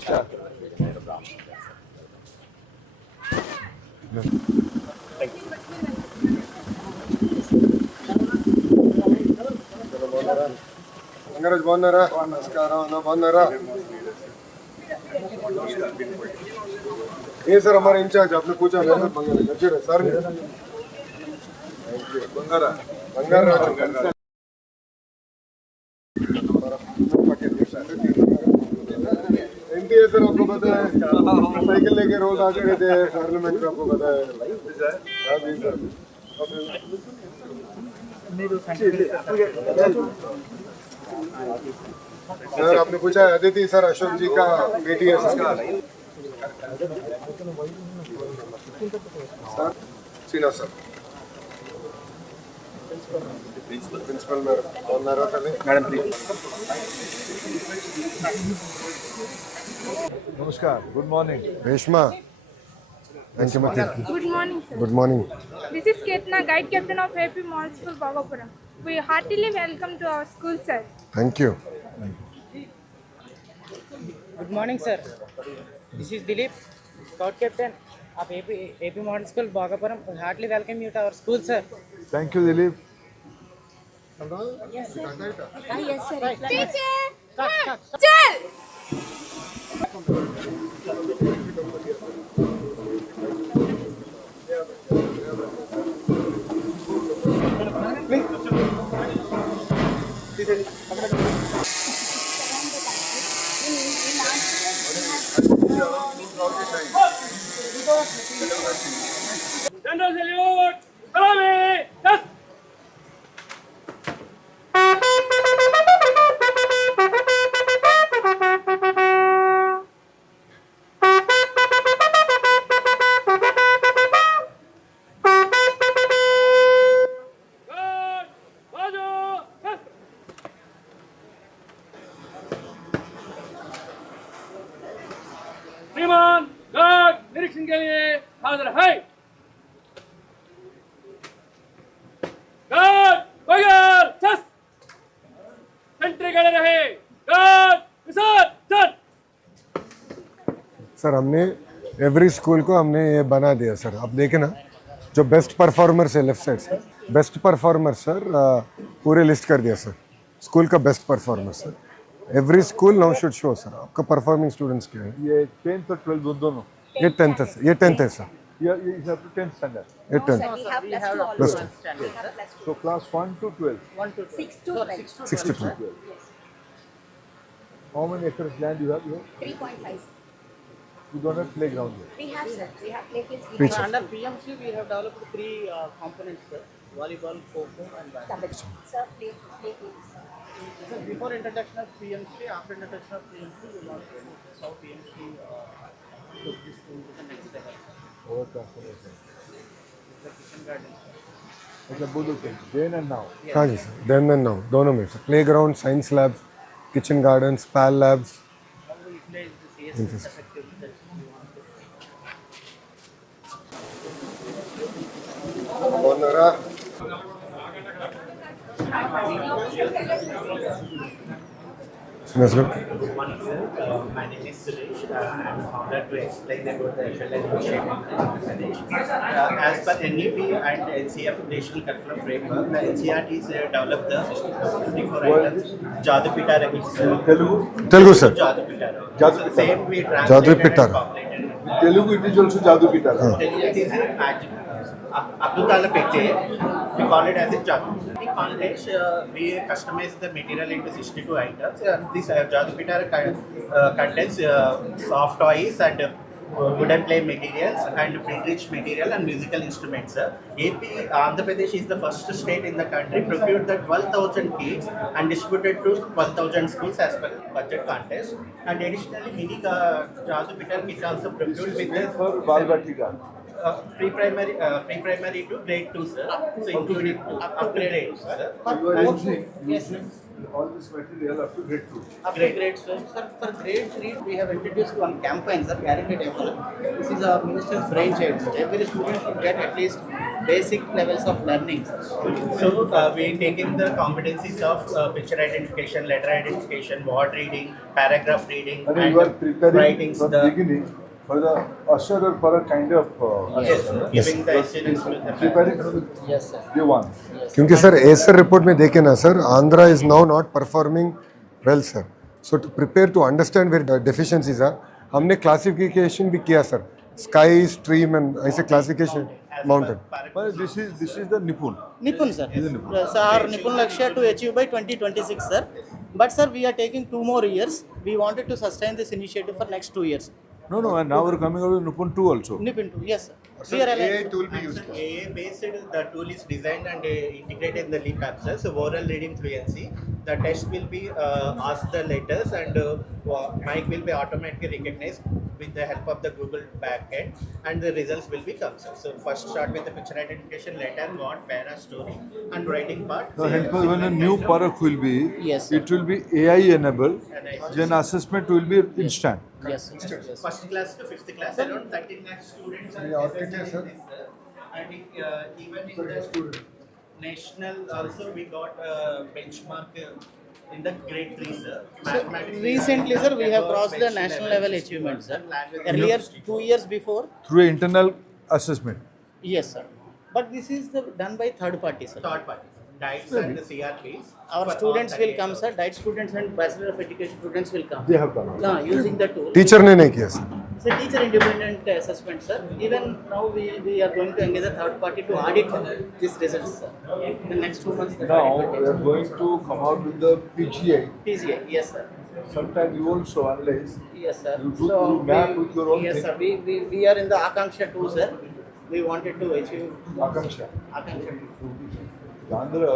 Sure. Angraj बाగున్నారా నమస్కారం అన్న బాగున్నారా ये सर हमारे इंचार्ज आपने पूछा बंगारा सर बंगारा बंगारा एमपी है सर आपको पता है साइकिल लेके रोज आते रहते हैं पार्लियामेंट में आपको पता है हाँ जी सर सर आपने पूछा अदिति सर अशोक जी का बेटी है सर सीना सर प्रिंसिपल मैडम नमस्कार, good morning. Reshma thank you Good morning, sir. Good morning This is Ketna, guide captain of AP Model School, Bhagapuram. We heartily welcome to our school, sir. Thank you Good morning, sir. This is Dilip, Scout Captain of AP Model School, Bhagapuram. We heartily welcome you to our school, sir. Thank you Dilip. Teacher! Chal! General salute! Salami! Yes! Good! Bajo! Yes! श्रीमान guard निरीक्षण के लिए हाजिर है guard बगैर चस Sentry खड़े रहे गार्ड विसर्जन सर हमने एवरी स्कूल को हमने ये बना दिया सर आप देखें ना जो बेस्ट परफॉर्मर्स है लेफ्ट साइड से बेस्ट परफॉर्मर सर पूरे लिस्ट कर दिया सर स्कूल का best performer sir every school now should show sir आपका परफॉर्मिंग स्टूडेंट्स क्या है ये 10th और 12th दोनों। ये 10th है सर ये 10th है सर ये is up to 10th standard. ये 10th We have Plus So class 1 to 12. 1 to 6 to 12. 62 How many acres land you have here? 3.5. You don't have playground here. We have, sir. We have play fields. Pitch. Under PMC, we have developed 3 components, sir. Volleyball, Kho-Kho and badminton. Sir, play fields. So before introduction of PMC, after introduction of PMC, we will also notice how PMC took this school to the next level. Over transformation. The kitchen garden. अच्छा बोलो क्या? Then and now. हाँ जी sir then and now दोनों में sir playground science labs kitchen gardens PAL labs How we utilize the CS effectively. బాగున్నారా Let's go. Morning, sir. My name is Suresh. I'm founder to explain about the FLN initiative in Andhra Pradesh. As per NEP and NCF National Curriculum Framework, the NCERT has developed the 54 items Jadupitara kits. Telugu sir Jadupitara. Jadupitara. Same we translated Jadupitara. and populated. Telugu it is also Jadu Pitar. Telugu it is magic. Abdutala Pette, we call it as a Jadu. In Bangladesh, we customize the material into 62 items. This Jadupitara contains soft toys and wooden play materials and print-rich material and musical instruments. AP, Andhra Pradesh is the first state in the country procured the 12,000 kits and distributed to 12,000 schools as per budget contest. And additionally, mini Jadupitara kit also procured with the For Balbatika. pre-primary to grade 2, sir. So including up to grade 8, sir. You are using all this material up to grade 2. Up to grade, sir. Sir, for grade 3, we have introduced one campaign, sir, guaranteed effort. This is our minister's brainchild. Every student should get at least basic levels of learning. So we're taking the competencies of picture identification, letter identification, word reading, paragraph reading, And you are preparing writings. from the beginning for the usher or for a kind of Yes, assessment. giving the students with the Preparing for the Yes, sir. day one. क्योंकि sir ASER report में देखे ना sir, Andhra is now not performing well sir. So to prepare to understand where deficiencies are, हमने classification भी किया sir, sky stream and ऐसे classification mountain. But this is the Nipun. Nipun, sir. Yes, our Nipun Lakshya to achieve by 2026, sir. But sir, we are taking 2 more years. We wanted to sustain this initiative for next 2 years. No, and now we're coming out with Nipun 2 also. Nipun 2, yes, sir. We are aligned. tool भी use AA based, the tool is designed and integrated in the LEAP app, sir. So oral reading fluency, the test will be asked the letters and mic will be automatically recognized with the help of the Google backend, and the results will be come, sir. So first start with the picture identification, letter, word, para, story, and writing part. So henceforth when a new Parak will be, Yes, sir. it will be AI enabled, then assessment will be instant. Yes, sir. Yes. First class to 5th class, around 13 lakh students are architect, interested in this, and even in the national also we got benchmark in the grade 3, sir. Mathematics. Recently, sir, we have crossed the national level achievement, sir. Earlier, 2 years before, Through internal assessment. yes, sir. But this is done by third party, sir. Third party, diets and the CRPs. Our for students all will 38 come, sir. Diet students and Bachelor of Education students will come. They have come. Using the tool. Teacher ने नहीं किया sir. It's a teacher independent assessment, sir. Even now we are going to engage a third party to audit these results, sir. In the next 2 months, the Now audit we will are going to come out with the PGI. take PCA, yes, sir. Sometime you also analyze. Yes, sir. You do- you map with your own yes, thing. sir. We are in the Akanksha 2, sir. We wanted to achieve Akanksha. Akanksha 2. Andhra,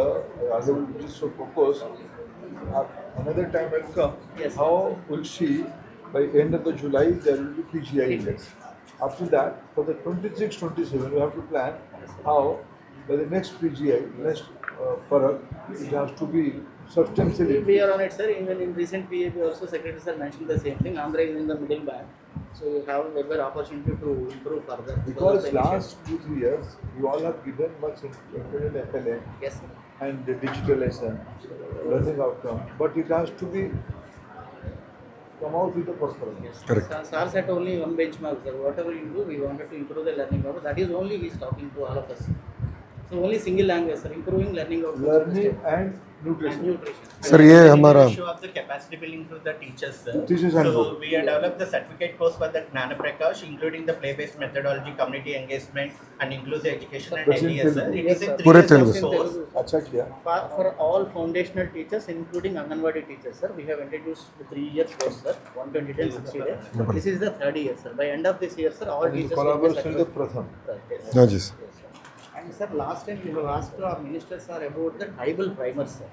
as I will just so focus, another time will come. Yes. How will she, by end of the July, there will be PGI index. After that, for the 26-27, we have to plan how, by the next PGI, next Parak, it has to be substantially. We are on it, sir. Even in recent PAP also, Secretary sir mentioned the same thing. Andhra is in the middle band. So you have a better opportunity to improve further. Because of the last 2-3 years, you all have given much in FLA initiative. Yes, sir. and the digital lesson, learning outcome, but it has to be come out with the performance. Correct. Sir set only one benchmark, sir. Whatever you do, we wanted to improve the learning outcome. That is only he is talking to all of us. So only single language, sir. Improving learning outcomes. Learning and and nutrition. nutrition. Sir ये हमारा issue of the capacity building to the teachers, sir. Teachers so handbook. we have developed the certificate course for the Gnana Prakash, including the play-based methodology, community engagement, and inclusive education and That's in NDS, sir. Telugu. It Yes, is a sir. 3 पूरे years Telugu, of sir. course. अच्छा किया. For all foundational teachers, including Anganwadi teachers, sir, we have introduced the 3-year course, sir. 120 days, 60 days. This is the 3rd year, sir. By end of this year, sir, all teachers will be Collaboration is the certified. Pratham. Yes, हाँ जी sir. yes, sir. And sir, last time we have asked our ministers sir about the tribal primers, sir.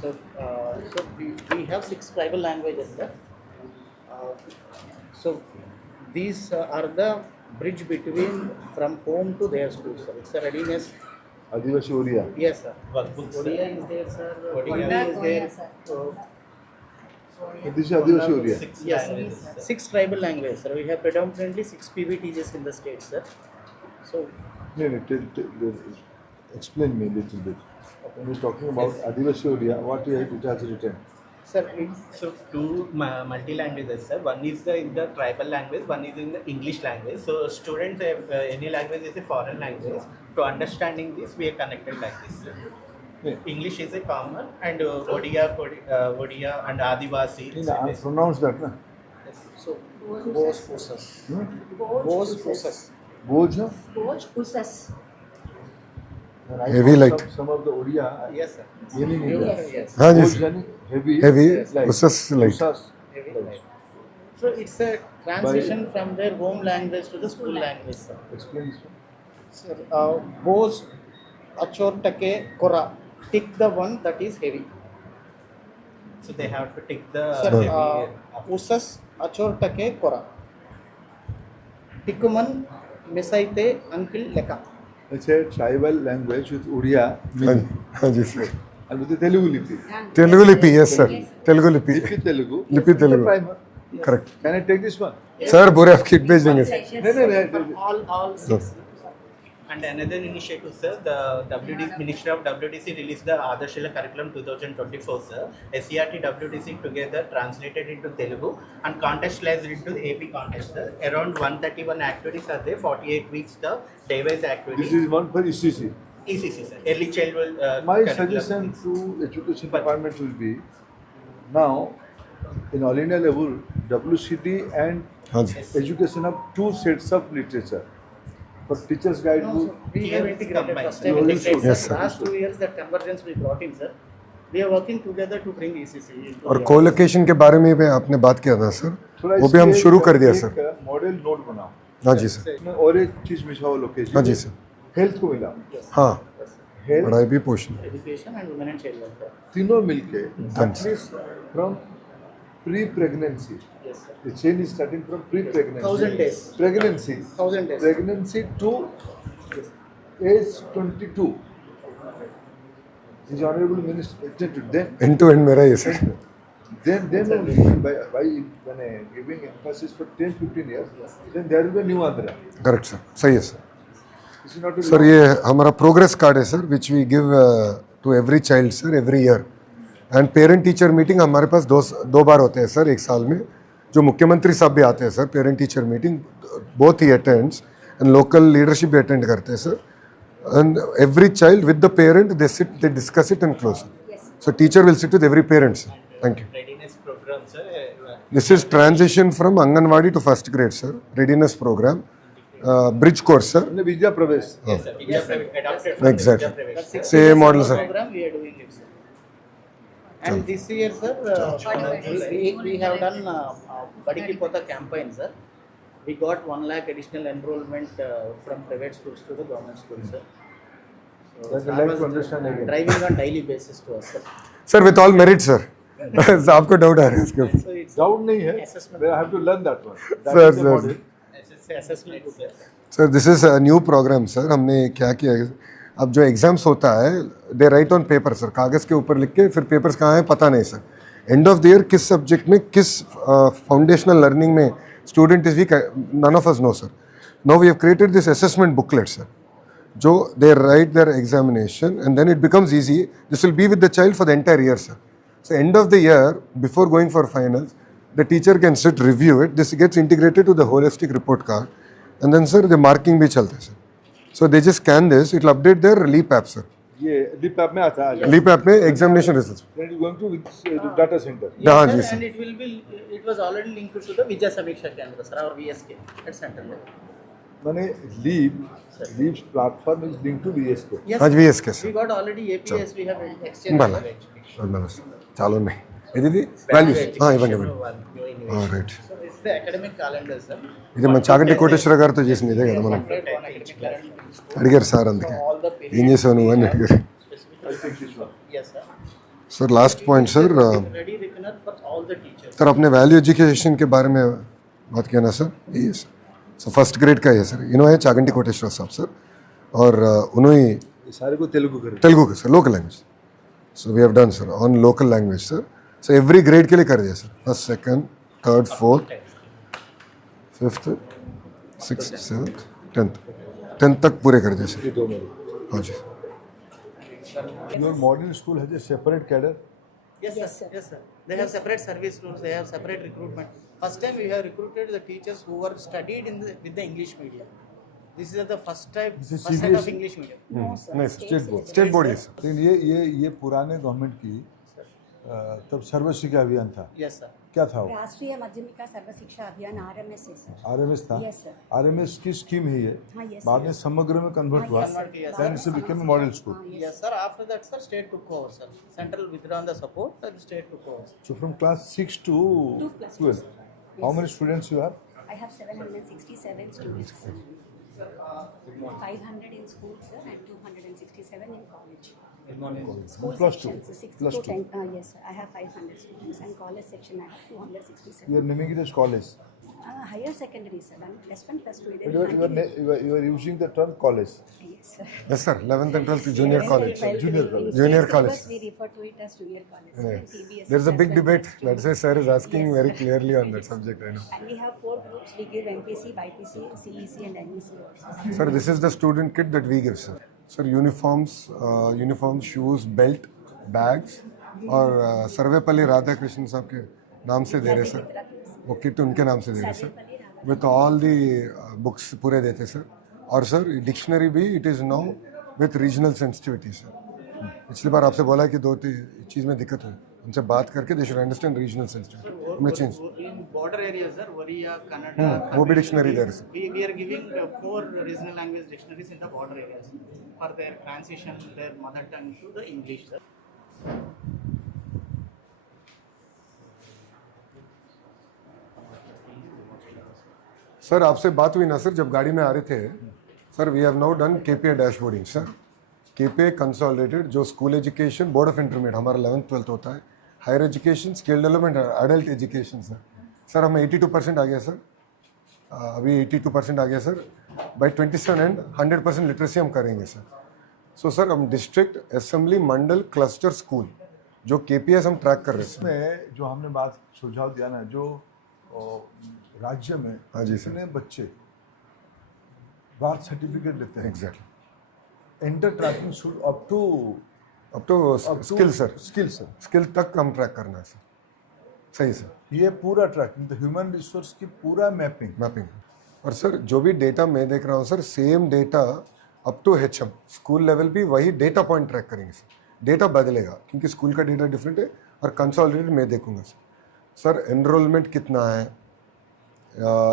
So, we have 6 tribal languages, sir. So these are the bridge between from home to their school, sir. It's a readiness. Adivasi Oriya. Yes, sir. Workbooks, sir. Odia is there, sir. Odia. Hindi is there. Odia, sir. So, This is Adivasi Oriya. 6 yes, languages, sir. sir. 6 tribal languages, sir. We have predominantly 6 PV teachers in the state, sir. So, No, explain me a little bit. When you're talking about Adivasi Oriya, what it has written? sir, it's So two multi-languages, sir. One is in the tribal language, one is in the English language. So students have any language is a foreign language. To understanding this, we are connected like this, sir. Yeah. English is a common, and Odia and Adivasi. Pronounce that, na? so Bose Fusas. Bose Fusas. Boj. Coach Usas. And I Heavy found light. Some of the Oriya Yes, sir. meaning in that. Yes. हाँ जी Boj sir. yani heavy. Heavy, light. usas light. Usas Heavy light. light. So it's a transition from their home language to the school language, sir. Explain this one. Sir, Bose Achor Take Kora. Tick the one that is heavy. So they have to take the Sir, heavy. Usas Achor Take Kora. Tikuman Mesaite Uncle Leka. It's a tribal language with Oriya हाँ meaning. जी, हाँ जी sir. And with the Telugu lipi. Telugu lipi, yes sir. Telugu लिपि. Lipi Telugu. लिपि It's the Telugu. primer. Correct. Can I take this one? Sir पूरे आप kit भेज देंगे. No. All 6. And another initiative, sir, the Ministry of WDC released the Adarshila Curriculum 2024, sir. SCRT WDC together translated into Telugu and contextualized into the AP contest, sir. Around 131 activities are there, 48 weeks the day-wise This activities. is one for ECC. ECC, sir. Early childhood. My curriculum. suggestion to education department will be, now in all India level, WCT and हाँ जी education have two sets of literature. For teachers guide No, book, sir. We have integrated Combined. first time You integrated, should. Yes, sir. sir. Last 2 years that convergence we brought in, sir. We are working together to bring ECC into और the colocation के बारे में भी आपने बात किया था sir, थोड़ा वो भी हम इसके शुरू कर दिया एक सर। मॉडल नोट बनाओ। हाँ जी सर, इसमें और एक चीज मिला हुआ लोकेशन। हाँ जी सर, हेल्थ को मिला। हाँ हेल्थ पढ़ाई भी पोषण education and women and child welfare. तीनों मिलके Done. At least from pre pregnancy, Yes, sir. the chain is starting from pre pregnancy 1000 days. pregnancy 1000 days. pregnancy to age 22 his honorable minister then end to end मेरा ये sir. only by when giving emphasis for 10-15 years, then there will be a new Andhra. Correct sir, सही है sir. This is not a sir ये हमारा progress card है sir, which we give to every child sir every year. And parent teacher meeting हमारे पास दो बार होते हैं सर एक साल में, जो मुख्यमंत्री साहब भी आते हैं sir. Parent teacher meeting both he attends and local leadership भी अटेंड करते हैं sir. And every child with the parent they sit, they discuss it and close it. So teacher will sit with every parent sir. Thank you. Readiness program, sir. This is transition from Anganwadi to first grade, sir. Readiness program, bridge course, sir. And Vidya Pravesh. Yes, sir. Vidya Pravesh, adopted from Exactly. Vidya Pravesh. That 6 Same years model, of sir. program we are doing it, sir. And this year, sir, we have done Badi Ki Pota campaign, sir. We got 1 lakh additional enrollment from private schools to the government schools, sir. So That sir I like was to understand again. driving on daily basis to us, sir. Sir, with all merit, sir. आपको doubt आ रहा है इसके ऊपर? So it's Doubt नहीं है, Assessment. but I have to learn that one. That Sir, is the sir. model. assessment, sir. Sir this is a new programme sir. हमने क्या किया है, अब जो एग्जाम्स होता है they write on paper sir, कागज़ के ऊपर लिख के, फिर पेपर्स कहाँ हैं पता नहीं sir. End of the year किस सब्जेक्ट में किस फाउंडेशनल लर्निंग में student is weak, none of us know sir. Now we have created this assessment booklet sir, जो they write their examination and then it becomes easy. This will be with the child for the entire year sir. So end of the year, before going for finals, the teacher can sit, review it. This gets integrated to the holistic report card, and then sir, the marking भी चलते हैं sir. So they just scan this, it will update their LEAP app sir. ये LEAP app में आता है। LEAP app में examination results. Then it is going to data center. हाँ Yes, ji sir, sir. and it was already linked to the Vijay Samiksha Kendra, sir, our VSK at central level. माने LEAP platform is linked to VSK. Yes, आज भी इसके we sir. got already APS, we have exchanged. भला, भला sir. चालो नहीं। ये दीदी values हाँ even even alright. So it's the academic calendar, sir. ఇది మన చాగంటి కోటేశ్వర గారితో చేసిన ఇదే కదా మనం Separate one academic calendar. అడిగారు సార్ అందుకే All the ఏం periods. చేసావు నువ్వు అని అడిగారు I think this one. Yes, sir. Sir. Last point sir, Ready reckoner for all the teachers. Sir आपने वैल्यू एजुकेशन के बारे में बात किया ना सर, ये सर। सो फर्स्ट ग्रेड का ही है सर, इन्हों है चागंटी कोटेश्वर साहब सर, और उन्होंने ये सारे को तेलुगु करें। तेलुगु का sir, local language. So we have done sir on local language sir. So every grade के लिए कर दिया sir, first second third fourth fifth six seventh tenth तक पूरे कर दिया सर। ये दो मेरे। हाँ जी। Your modern school has a separate cadre. Yes, sir. Yes, sir. They have separate service rules. They have separate recruitment. First time we have recruited the teachers who were studied with the English medium. This is the first type, This is first set of CBSE? English medium. No, sir. नहीं State board. State board है sir. लेकिन ये पुराने government की तब सर्व शिक्षा अभियान था। Yes, sir. क्या था वो? राष्ट्रीय माध्यमिका सर्व शिक्षा अभियान RMS है सर। RMS था। Yes, sir. RMS की स्कीम है ये। हाँ, yes, बाद sir. में समग्र में कन्वर्ट हुआ। हाँ, yes, sir. Yes, Then it became a model school. हाँ, yes, Yes, sir. After that, sir, state took over, sir. Central withdrawn the support, and state took over. So from class 6 to Two plus 12, two. how many students you have? I have 767 students, sir. 500 in school, sir, and 267 in college. School Plus two. sections, 6 Plus to two. 10. Yes, sir. I have 500 students, and college section I have 267. You are naming it as college. Higher secondary, sir. And +1, +2. But you are using the term college. Yes, sir. Yes, sir. 11th and 12th junior college. Junior college. Junior In college. syllabus, we refer to it as junior college. Yeah. And CBSE There's a as big well debate. as That's why sir is asking Yes, very sir. clearly on that subject. I know. And we have 4 groups. We give MPC, BIPC, CEC, and NEC also. Sir, this is the student kit that we give, sir. Sir, uniforms, shoes, belt, bags और सर्वेपल्ली राधा कृष्ण साहब के नाम से दे रहे sir. वो kit उनके नाम से दे रहे sir. With all the books पूरे देते सर. और सर डिक्शनरी भी it is now with regional sensitivity sir. पिछली बार आपसे बोला कि 2-3 चीज़ में दिक्कत हुई. उनसे बात करके they should understand regional sensitivity. हमने change In border areas, sir, Oriya, Kannada, वो भी डिक्शनरी दे रहे sir. we are giving 4 regional language dictionaries in the border areas for their transition, their mother tongue to the English, sir. Sir आपसे बात हुई ना sir जब गाड़ी में आ रहे थे sir. We have now done KPA dashboarding sir. KPA consolidated जो school education board of intermediate हमारा 11th 12th होता है. Higher education, skill development, adult education sir. Sir हमें 82% आ गया सर. अभी 82% आ गया सर. बाई 27 एंड 100% लिटरेसी हम करेंगे सर. सो सर हम डिस्ट्रिक्ट असेंबली मंडल क्लस्टर स्कूल जो केपीएस हम ट्रैक कर रहे हैं सर. इसमें जो हमने बात सुझाव दिया ना, जो राज्य में हाँ जी सर. कितने बच्चे बर्थ सर्टिफिकेट लेते हैं, exactly. Enter tracking should up to skill sir. Skill skill तक हम ट्रैक करना है सर. सही सर. ये पूरा ट्रैकिंग, तो ह्यूमन रिसोर्स की पूरा मैपिंग. और सर जो भी डेटा मैं देख रहा हूँ sir same data up to HM school level भी वही डेटा पॉइंट ट्रैक करेंगे सर. डेटा बदलेगा क्योंकि स्कूल का डेटा डिफरेंट है और कंसोलिडेटेड मैं देखूंगा सर. सर एनरोलमेंट कितना है,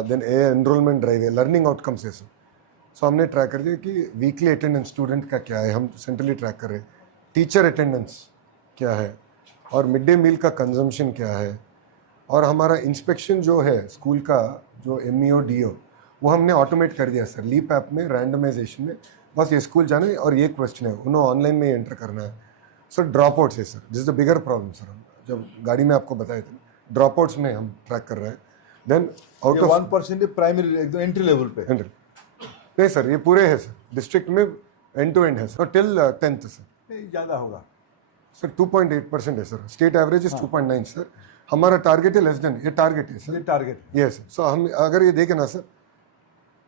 देन एनरोलमेंट ड्राइव है, लर्निंग आउटकम्स है सर. सो हमने ट्रैक कर दिया कि वीकली अटेंडेंस स्टूडेंट का क्या है, हम सेंट्रली ट्रैक कर रहे हैं. टीचर अटेंडेंस क्या है और मिड डे मील का कंजम्पशन क्या है. और हमारा इंस्पेक्शन जो है स्कूल का जो MEO DO वो हमने ऑटोमेट कर दिया सर. लीप ऐप में रैंडमाइजेशन में बस ये स्कूल जाना है और ये क्वेश्चन है उन्होंने ऑनलाइन में एंटर करना है सर. ड्रॉप आउट्स है sir. This is the bigger problem sir. हम जब गाड़ी में आपको बताए थे ड्रॉप आउट्स में हम ट्रैक कर रहे हैं. देन आउट ऑफ 1% प्राइमरी एकदम एंट्री लेवल पे. नहीं सर ये पूरे है सर. डिस्ट्रिक्ट में एंड टू एंड है सर टिल 10th सर. नहीं, ज़्यादा होगा सर. 2.8% है sir. State average is 2.9 sir. हमारा टारगेट है लेस देन. ये टारगेट है सर. ये टारगेट. Yes sir. सो हम अगर ये देखें ना सर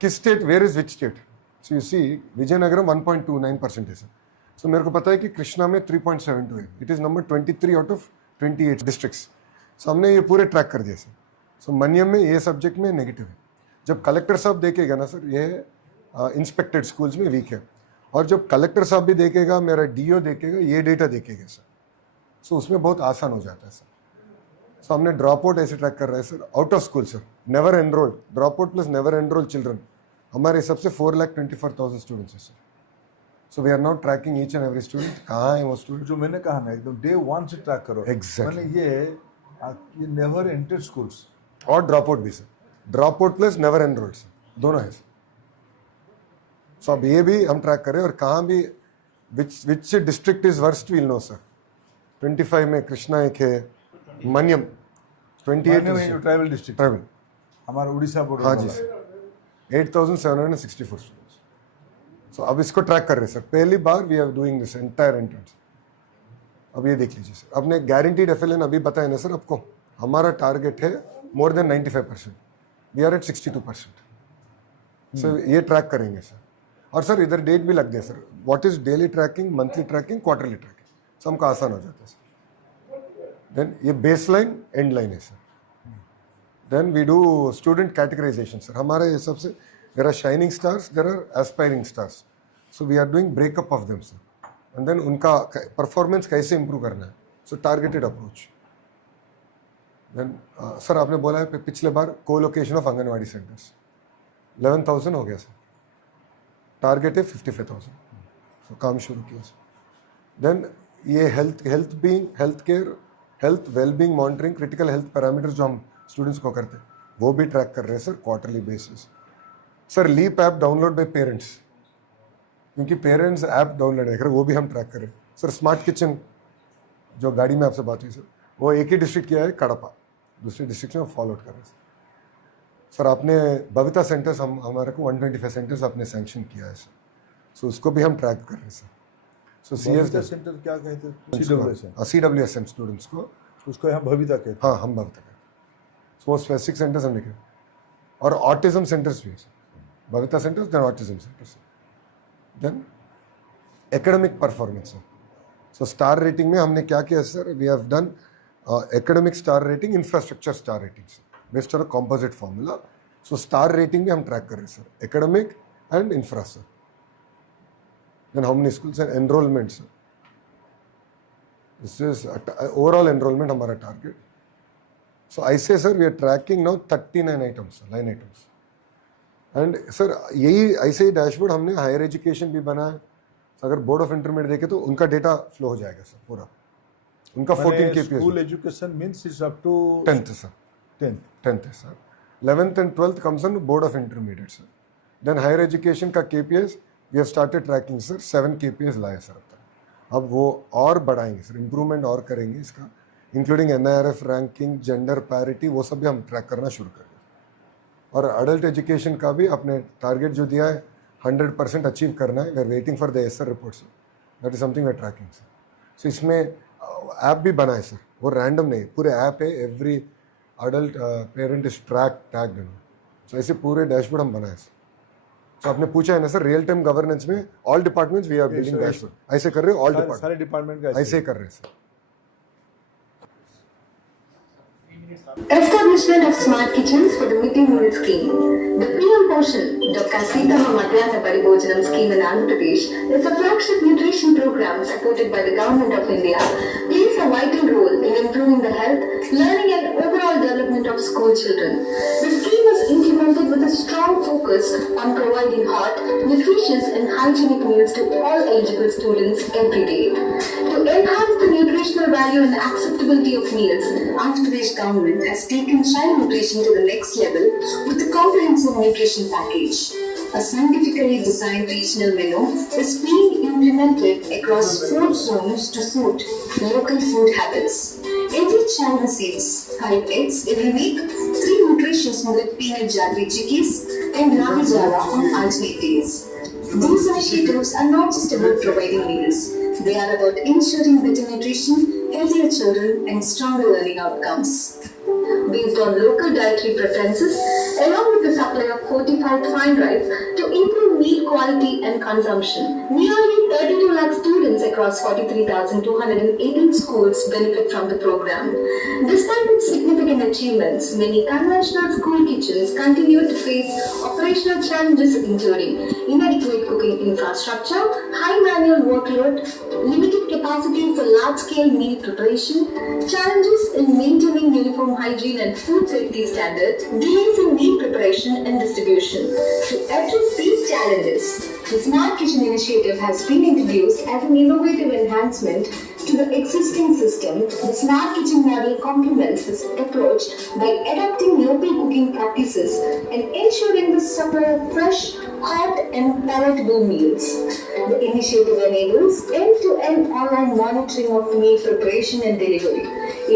किस state where is which state. So you सी विजयनगरम 1.29% है सर. सो मेरे को पता है कि कृष्णा में 3.72 है. It is number 23 out of 28 districts. So हमने ये पूरे ट्रैक कर दिया सर. सो मनियम में ये सब्जेक्ट में नेगेटिव है. जब कलेक्टर साहब देखेगा ना सर ये इंस्पेक्टेड स्कूल्स में वीक है. और जब कलेक्टर साहब भी देखेगा, मेरा DO देखेगा, ये डेटा देखेगा सर. सो उसमें बहुत आसान हो जाता है सर. सो हमने ड्रॉप आउट ऐसे ट्रैक कर रहे हैं sir. Out of school sir never enrolled, drop out plus never enrolled children हमारे हिसाब से 4,24,000 स्टूडेंट्स हैं sir. So we are not tracking each and every student. कहाँ है वो स्टूडेंट. जो मैंने कहा ना एकदम डे 1 से ट्रैक करो. Exactly. मैंने ये नेवर एंटेड स्कूल्स और ड्रॉप आउट भी sir. Drop out plus never enrolled sir दोनों है सर. सो अब ये भी हम ट्रैक करें और कहाँ भी which district is worst will know sir. 25 में कृष्णा एक है, मनियम 28 ट्राइबल डिस्ट्रिक्ट ट्राइबल हमारा उड़ीसा बोर्डर. हाँ जी सर. 8,764 स्टूडेंट्स. सो अब इसको ट्रैक कर रहे हैं सर. पहली बार we are doing this entire entrance. अब ये देख लीजिए सर. अपने गारंटीड FLN अभी बताया ना सर आपको. हमारा टारगेट है more than 95%. We are at 62%. सो ये ट्रैक करेंगे सर. और सर इधर डेट भी लग गया sir. What is daily tracking, monthly tracking, quarterly tracking. सब हमका आसान हो जाता है सर. देन ये बेस लाइन एंड लाइन है sir. Then we do student categorisation sir. हमारे हिसाब से there are shining stars, there are aspiring stars. So we are doing breakup of them sir. And then उनका performance कैसे improve करना है. So targeted approach. Then sir आपने बोला है पिछले बार को लोकेशन ऑफ आंगनवाड़ी सेंटर्स 11,000 हो गया सर. टारगेट है 55,000. सो काम शुरू किया सर. देन ये health care, health wellbeing monitoring, critical health parameters जो हम स्टूडेंट्स को करते हैं वो भी ट्रैक कर रहे हैं sir quarterly basis. Sir LEAP app download by parents, क्योंकि पेरेंट्स ऐप डाउनलोड है वो भी हम ट्रैक कर रहे हैं सर. स्मार्ट किचन जो गाड़ी में आपसे बात हुई सर वो एक ही डिस्ट्रिक्ट किया है, कड़पा. दूसरे डिस्ट्रिक्ट में फॉलो आउट कर रहे हैं सर. सर आपने बविता सेंटर्स हमारे को 125 सेंटर्स आपने सैंक्शन किया है सर, सो उसको भी हम ट्रैक कर रहे हैं सर। सो भविता सेंटर क्या कहते हैं? CWSM स्टूडेंट्स को, उसको यहाँ भविता कहते हैं। हाँ हम बविता कहते हैं। सो वो स्पेसिफिक सेंटर्स हमने किए, और ऑटिज्म सेंटर्स भी है sir, Bhavita centres then autism centres, then academic performance sir. So star rating में हमने क्या किया sir, we have done academic star rating, infrastructure star rating sir, based on a composite formula. So star rating भी हम track कर रहे हैं sir, academic and infra sir. Then how many schools and enrolment sir, this is overall enrolment हमारा target. So I say sir we are trekking now 39 items, line items. And sir यही ऐसे ही dashboard हमने higher education भी बनाया। अगर board of intermediate देखे तो उनका डेटा फ्लो हो जाएगा सर पूरा, उनका 14 KPS। School education means is up to 10th sir, 10th है sir. 11th and 12th comes on board of intermediate sir. Then higher education का KPS we have started tracking sir, 7 KPS लाए sir अब तक। अब वो और बढ़ाएंगे sir, improvement और करेंगे इसका, including NIRF ranking, gender parity, वो सब भी हम ट्रैक करना शुरू करेंगे। और अडल्ट एजुकेशन का भी अपने टारगेट जो दिया है 100% अचीव करना है। We are waiting for the ESSER report sir, that is something we are tracking sir. So इसमें ऐप भी बना है सर, वो रैंडम नहीं, पूरे ऐप है, every adult parent is tagged in. So ऐसे पूरे डैशबोर्ड हम बनाए सर। सो आपने पूछा है ना सर, रियल टाइम गवर्नेंस में all departments we are building dashboard, ऐसे कर रहे हैं, ऑल डिपार्टमेंट, सारे डिपार्टमेंट का ऐसे कर रहे हैं sir. Establishment of smart kitchens for the midday meal scheme. The PM Portion, Dr. Sitama Madhyana Paribhojanam scheme in Andhra Pradesh is a flagship nutrition program supported by the Government of India, plays a vital role in improving the health, learning and overall development of school children. The scheme is implemented with a strong focus on providing hot, nutritious and hygienic meals to all eligible students every day. To enhance the nutritional value and acceptability of meals, Andhra Pradesh government has taken child nutrition to the next level with a comprehensive nutrition package. A scientifically designed regional menu is being implemented across 4 zones to suit local food habits. Every child receives 5 eggs every week, 3 nutritious millet peanut jaggery chickies, and ragi java on alternate days. These initiatives are not just about providing meals, they are about ensuring better nutrition, healthier children, and stronger learning outcomes. Based on local dietary preferences, along with the supply of fortified fine rice to improve meat quality and consumption, nearly 32 lakh students across 43,218 schools benefit from the program. Despite its significant achievements, many conventional school kitchens continue to face operational challenges including inadequate cooking infrastructure, high manual workload, limited capacity for large-scale meal preparation, challenges in maintaining uniform hygiene and food safety standards, delays in meal preparation and distribution. To address these challenges, the Smart Kitchen initiative has been introduced as an innovative enhancement to the existing system. The Smart Kitchen model complements this approach by adopting local cooking practices and ensuring the supply of fresh, hot and palatable meals. The initiative enables end-to-end online monitoring of meal preparation and delivery,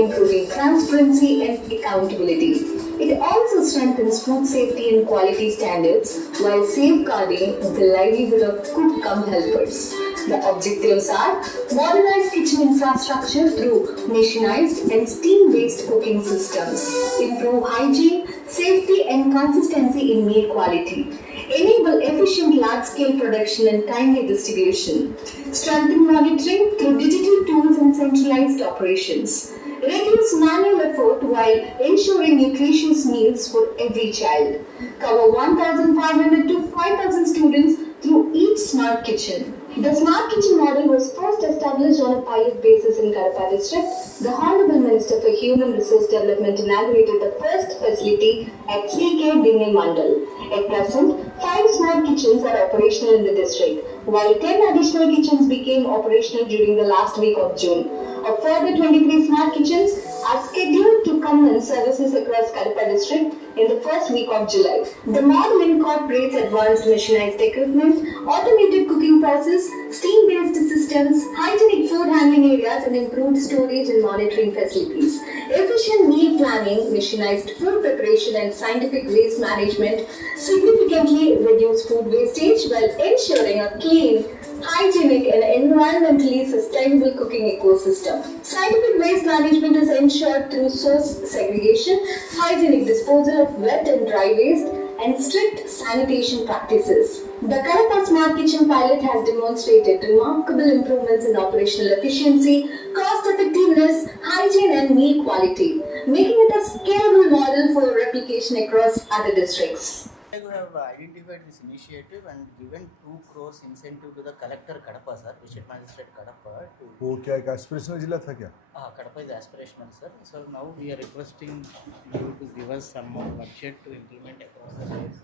improving transparency and accountability. It also strengthens food safety and quality standards while safeguarding the livelihood of cook-cum-helpers. The objectives are modernize kitchen infrastructure through machinized and steam-based cooking systems, improve hygiene, safety and consistency in meat quality, enable efficient large-scale production and timely distribution, strengthen monitoring through digital tools and centralized operations, reduce manual effort while ensuring nutritious meals for every child, cover 1,500 to 5,000 students through each Smart Kitchen. The Smart Kitchen model was first established on a pilot basis in Kadapa district. The Honorable Minister for Human Resource Development inaugurated the first facility at CK Dinne Mandal. At present, 5 Smart Kitchens are operational in the district, while 10 additional kitchens became operational during the last week of June. A further 23 Smart Kitchens are scheduled to commence services across Kadapa district in the first week of July. The model incorporates advanced machinized equipment, automated cooking process, steam-based systems, hygienic food handling areas, and improved storage and monitoring facilities. Efficient meal planning, machinized food preparation, and scientific waste management significantly reduce food wastage while ensuring a clean, hygienic, and environmentally sustainable cooking ecosystem. Scientific waste management is ensured through source segregation, hygienic disposal of wet and dry waste, and strict sanitation practices. The Kadapa Smart Kitchen pilot has demonstrated remarkable improvements in operational efficiency, cost effectiveness, hygiene, and meal quality, making it a scalable model for replication across other districts. We have identified this initiative and given 2 crores incentive to the collector Kadapa, sir, District Magistrate Kadapa. वो क्या एक aspirational जिला था क्या? Kadapa is aspirational, sir. So now we are requesting you to give us some more budget to implement across the states.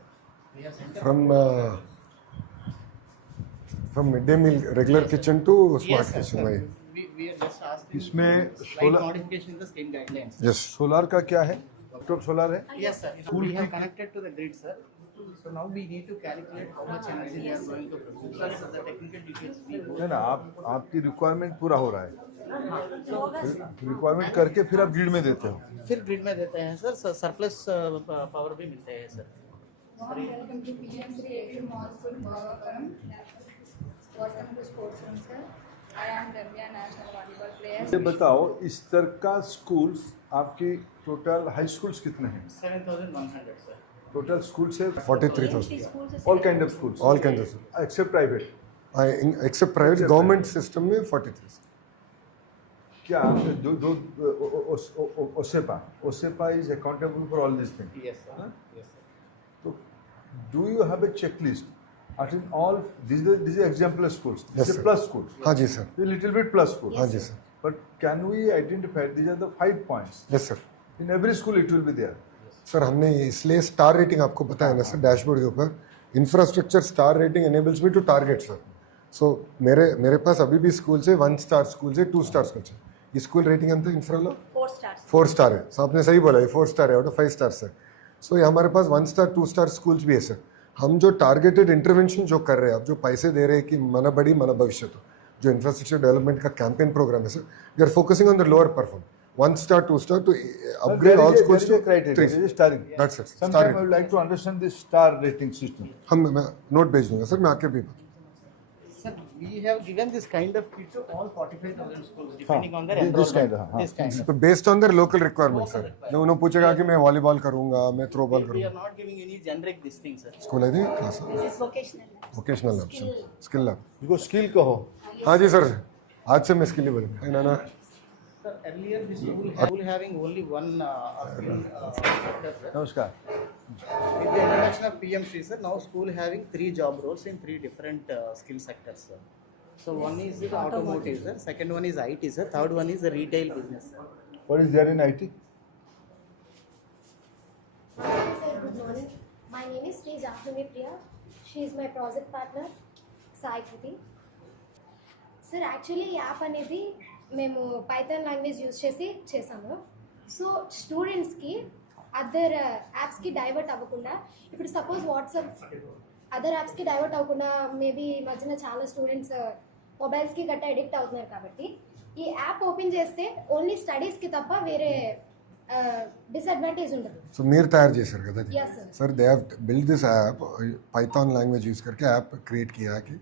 We have sent from midday meal regular kitchen to smart yes, sir, kitchen. sir. भाई We are just asking इसमें slight solar modification in the scheme guidelines. yes. Solar का क्या है? Top solar है? Yes, sir. We have connected to the grid, sir. So now we need to calculate how much energy we are going to produce. Plus the technical details we go. है ना, आपकी requirement पूरा हो रहा है, requirement करके फिर आप ग्रिड में देते हो. फिर ग्रिड में देते हैं सर, सरप्लस पावर भी मिलते हैं sir. Welcome to PM3 AP Mall Food Bhavapuram. Welcome to sports room, sir. I am Ramya, national volleyball player. ये बताओ, इस तरह का स्कूल्स आपकी टोटल हाई स्कूल्स कितने हैं? 7,100 सर. टोटल स्कूल से 43,000 all kind of schools, all kinds of schools. Except private. except private government system में 43. क्या ओसेपा is accountable for all this thing? Yes, sir. Yes, sir. तो do you have a checklist? I think all these are exemplar schools. Yes, This is sir. plus schools. हाँ जी sir. A little bit plus school. हाँ जी sir. But can we identify these are the 5 points? Yes sir. In every school it will be there. Sir हमने इसलिए star rating आपको पता है ना सर डैशबोर्ड के ऊपर infrastructure star rating enables me to target sir. So मेरे पास अभी भी स्कूल से 1 स्टार स्कूल से 2 स्टार स्कूल से ये स्कूल रेटिंग अंत इंफ्राला 4 stars. 4 स्टार है. सो आपने सही बोला ये 4 स्टार है आउट ऑफ 5 स्टार सर. सो ये हमारे पास 1 स्टार 2 स्टार स्कूल्स भी है सर. हम जो टारगेटेड इंटरवेंशन जो कर रहे हैं, आप जो पैसे दे रहे हैं कि मन बड़ी मन भविष्य तो जो इंफ्रास्ट्रक्चर डेवलपमेंट का कैंपेन प्रोग्राम है sir, we are focusing on the lower perform 1 star 2 star to upgrade all schools to criteria. There is starring. That's it. Sometime I would like to understand this star rating system. हम मैं note भेज दूंगा sir. मैं आके भी Sir, we have given this kind of kit to all 45,000 schools depending on their This enrollment. kind of, This kind of. तो based on their local requirement sir. जो उन्होंने पूछेगा कि मैं वॉलीबॉल करूंगा, मैं थ्रो बॉल We करूंगा. are not giving any generic this thing, sir. School है दी हाँ sir. This is vocational. Vocational lab sir. Skill lab. Because skill कहो. हाँ जी सर. आज से मैं स्किल ही बोलूँगा. ना ना Sir, earlier this school having only one sector, sir. नमस्कार. With the introduction of PMC, sir, now school having 3 job roles in 3 different skill sectors, sir. So one is the automotive, sir. Second one is IT, sir. Third one is the retail business, sir. What is there in IT? Sir, good morning. My name is Sri Jahnvi Priya. She is my project partner, Sai Kriti. Sir, actually ఈ app అనేది మేము Python language use చేసి చేసాము. So స్టూడెంట్స్కి other యాప్స్కి divert అవ్వకుండా, ఇప్పుడు suppose WhatsApp other యాప్స్కి divert అవ్వకుండా maybe ఈ మధ్యన చాలా స్టూడెంట్స్ మొబైల్స్కి గట్టా అడిక్ట్ అవుతున్నారు కాబట్టి ఈ యాప్ ఓపెన్ చేస్తే ఓన్లీ స్టడీస్కి తప్ప వేరే డిసడ్వాంటేజ్ ఉండదు. సో మీరు తయారు చేశారు కదా Yes, sir. Sir they have build this app Python language use करके ऐप क्रिएट किया कि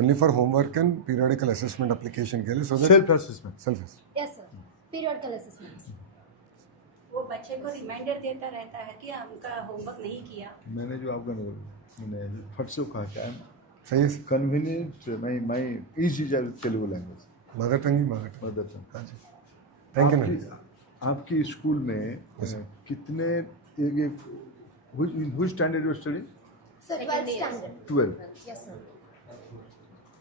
only for homework and periodical assessment application के लिए. सो Self assessment. Self yes sir, periodical assessments. वो बच्चे को रिमाइंडर देता रहता है कि उनका होमवर्क नहीं किया. मैंने जो आपका मैंने फट से कहा क्या है, सही है. Convenient my easy Telugu language mother tongue ही मदर टंग. Mother tongue. हाँ जी. थैंक यू ना. आपकी स्कूल में कितने which standard you are studying? Sir, 12th standard. 12. Yes, sir.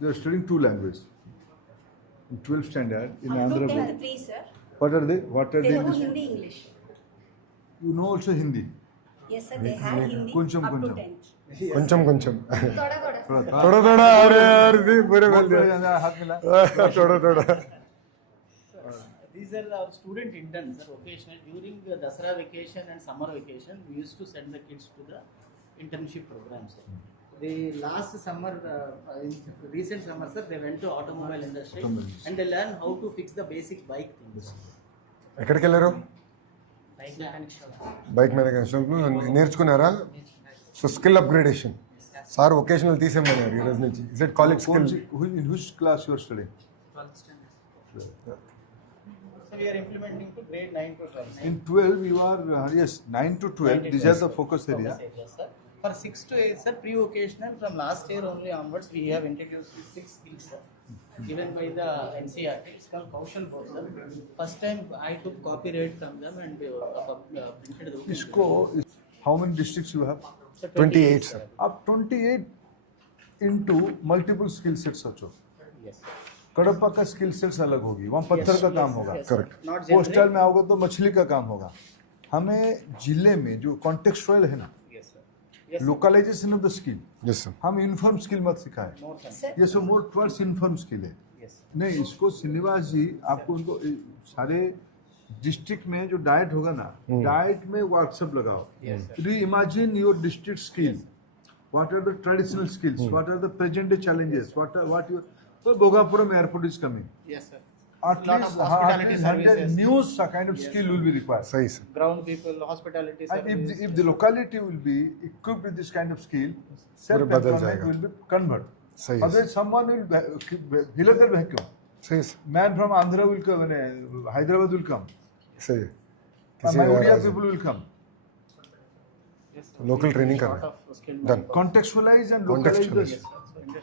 You are studying 2 languages. In 12th standard in Andhra Up to Pradesh. 10th, please, sir. What are they? What are they? Telugu, Hindi, English. You know also Hindi. Yes, sir. They have Hindi Kuncham, up to kuncham. 10th. కొంచెం కొంచెం थोड़ा थोड़ा. थोड़ा थोड़ा अरे यार दी पूरे बोल दिया. हाथ मिला. थोड़ा थोड़ा. These are our student interns, sir, occasional. During the Dasara vacation and summer vacation, we used to send the kids to the internship program, sir. The last summer, in recent summer, sir, they went to automobile industry and they learn how to fix the basic bike things. ఎక్కడికి వెళ్ళారు? Bike mechanic shop. Bike mechanic నేర్చుకున్నారా? So skill upgradation sir vocational తీసేమన్నారు ఈ రోజు నుంచి. Is it college skill? In which class you are studying? 12th standard. So we are implementing to grade 9 to 12. In 12 you are yes, 9 to 12. These are the focus area. Sir. For 6 to 8, sir, pre-vocational from last year only onwards, we have introduced 6 skills, sir, given by the NCERT. It's called Kaushal Board, sir. First time I took copyright from them and printed the book. Isko, how many districts you have? 28 sir. Up 28 into multiple skill sets also. Yes. Kadapa का skill sets अलग होगी, वहाँ पत्थर का काम होगा, correct. Postal में आओगे तो मछली का काम होगा. हमें जिले में जो कॉन्टेक्सुअल है ना, localization of the skill, yes sir. हम इन्फॉर्म स्किल मत सिखाएं. ये सब मोर टुवर्ड्स इन्फॉर्म स्किल है. नहीं, इसको श्रीनिवास जी आपको उनको सारे डिस्ट्रिक्ट में जो डाइट होगा ना, डाइट में वर्कशॉप लगाओ. Reimagine your district skill, what are the traditional skills, what are the present day challenges, what your. So Bhogapuram airport is coming. Yes, sir. At least 100 new kind of skill will be required. सही sir. Ground people, hospitality And service. if the locality will be equipped with this kind of skill, बदल self-employment जाएगा. will be convert. सही है. Otherwise, someone will fill the vacuum. सही sir. Man from Andhra will come, Hyderabad will come. सही है. My Odia people will come. Local training करना. Done. Contextualize and localize Contextualize. this.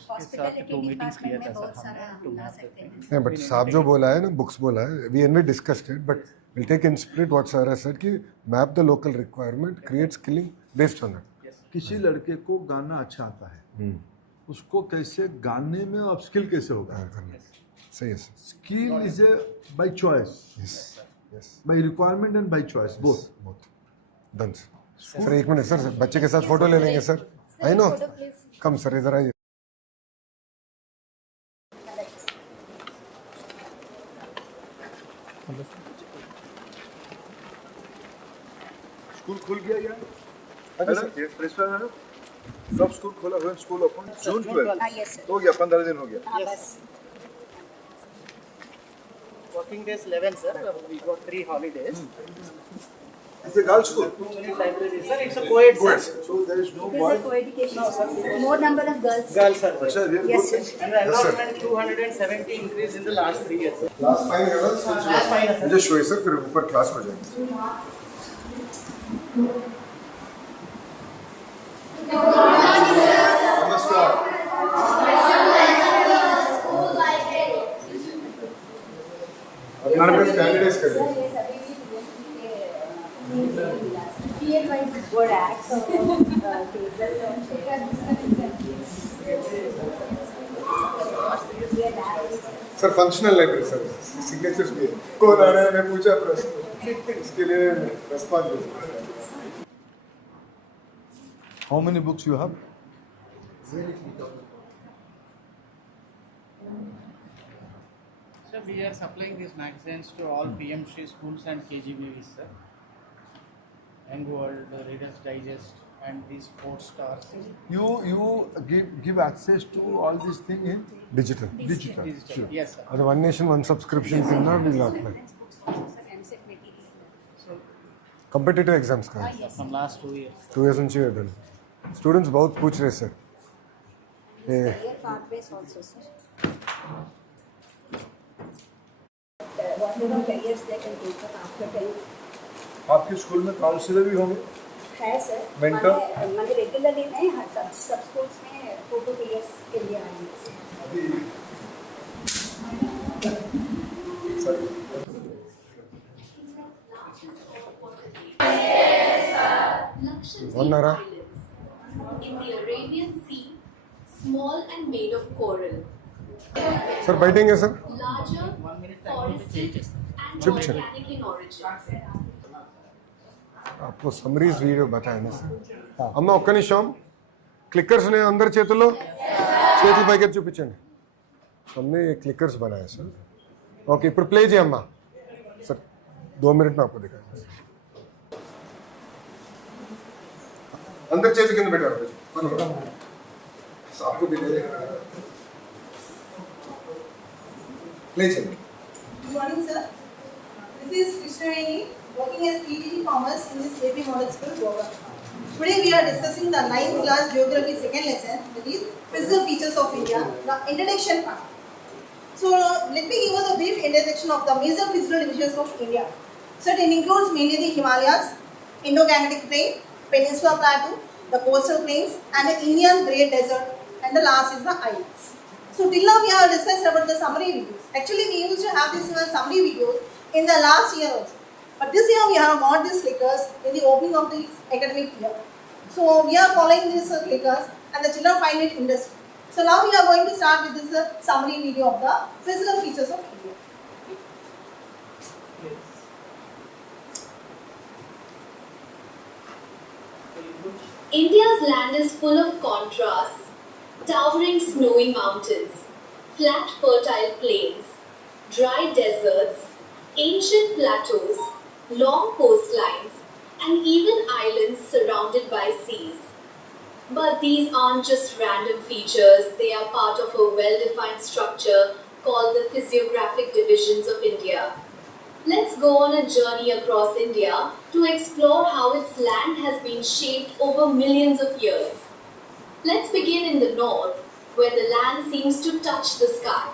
Hospitality department में बहुत सारा हम ला सकते हैं. नहीं बट साहब जो बोला है ना, बुक्स बोला है, we anyway discussed it, but will take in spirit what sir has said कि map the local requirement, create skilling based on that. किसी लड़के को गाना अच्छा आता है, उसको कैसे गाने में अब स्किल कैसे होगा? सही है sir. Skill is a by choice. Yes yes. By requirement and by choice, both. Done sir. Sir एक मिनट सर, बच्चे के साथ फोटो ले लेंगे sir. I know. Come sir इधर आइए. स्कूल खुल गया यार. प्रिंसिपल मैडम, सब स्कूल खोला हुआ, स्कूल ओपन जून 12. yes sir. हो गया, 15 दिन हो गया. बस. Working days 11, sir. We got 3 holidays. It's a girls' school. 2 minute library, sir. It's a co-ed, sir. So there is no This boy. is a co-education. More number of girls. Girls, sir. Achha, really Yes good. sir. And the enrollment 270 increase in the last 3 years, sir. Last fine girls Last final, sir. मुझे show है sir, फिर ऊपर class हो जाएगी. Namaskar. हमारे पास candidates कर रहे हैं. Word acts. Sir functional library sir, signatures भी है. कौन आ रहा है, मैं पूछा प्रश्न, इसके लिए response. How many books you have? Sir, we are supplying these magazines to all PMC schools and KGBVs, sir. Young World, Reader's Digest, and these sports stars. You give access to all these things in digital. digital. Sure. Yes, sir. అది 1 Nation 1 subscription కింద వీళ్ళు apply. Competitive exams का From last 2 years. 2 years నుంచి done. Students बहुत पूछ रहे sir. ये pathways also sir. Whatever careers they can take up after 10. आपके स्कूल में काउंसलर भी होंगे? है सर. Mentor? मैंने रेगुलरली नहीं, हर सब स्कूल्स में 2 years के लिए आएंगे. ఉన్నారా? In the Arabian Sea, small and made of coral. Sir बैठेंगे सर. Larger, forested, and चुप चुप. volcanic in origin. आपको समरीज వీడియో बताया ना सर. అమ్మ ఒక్క నిమిషం. क्लिकर्स ने अंदर చేతుల్లో చేతులు పైకి చూపించండి. हमने ये क्लिकर्स बनाया सर. ओके ఇప్పుడు ప్లే చేయమ్మా सर. 2 मिनट में आपको दिखाएंगे. अंदर చేతి కింద పెట్టారు. आपको भी दे देगा प्ले चलिए Good morning, sir. This is Krishnaveni, working as PGD Commerce in this AP Model School, Goa. Today we are discussing the 9th class Geography second lesson, that is Physical Features of India, the introduction part. So let me give you the brief introduction of the major physical divisions of India. So it includes mainly the Himalayas, Indo-Gangetic Plain, Peninsula Plateau, the coastal plains, and the Indian Great Desert, and the last is the islands. So till now we have discussed about the summary videos. Actually we used to have this summary videos in the last year also. But this year we have got these clickers in the opening of the academic year. So we are following these clickers and the children find it interesting. So now we are going to start with this summary video of the physical features of India. India's land is full of contrasts, towering snowy mountains, flat fertile plains, dry deserts, ancient plateaus, long coastlines, and even islands surrounded by seas. But these aren't just random features, they are part of a well-defined structure called the physiographic divisions of India. Let's go on a journey across India to explore how its land has been shaped over millions of years. Let's begin in the north, where the land seems to touch the sky.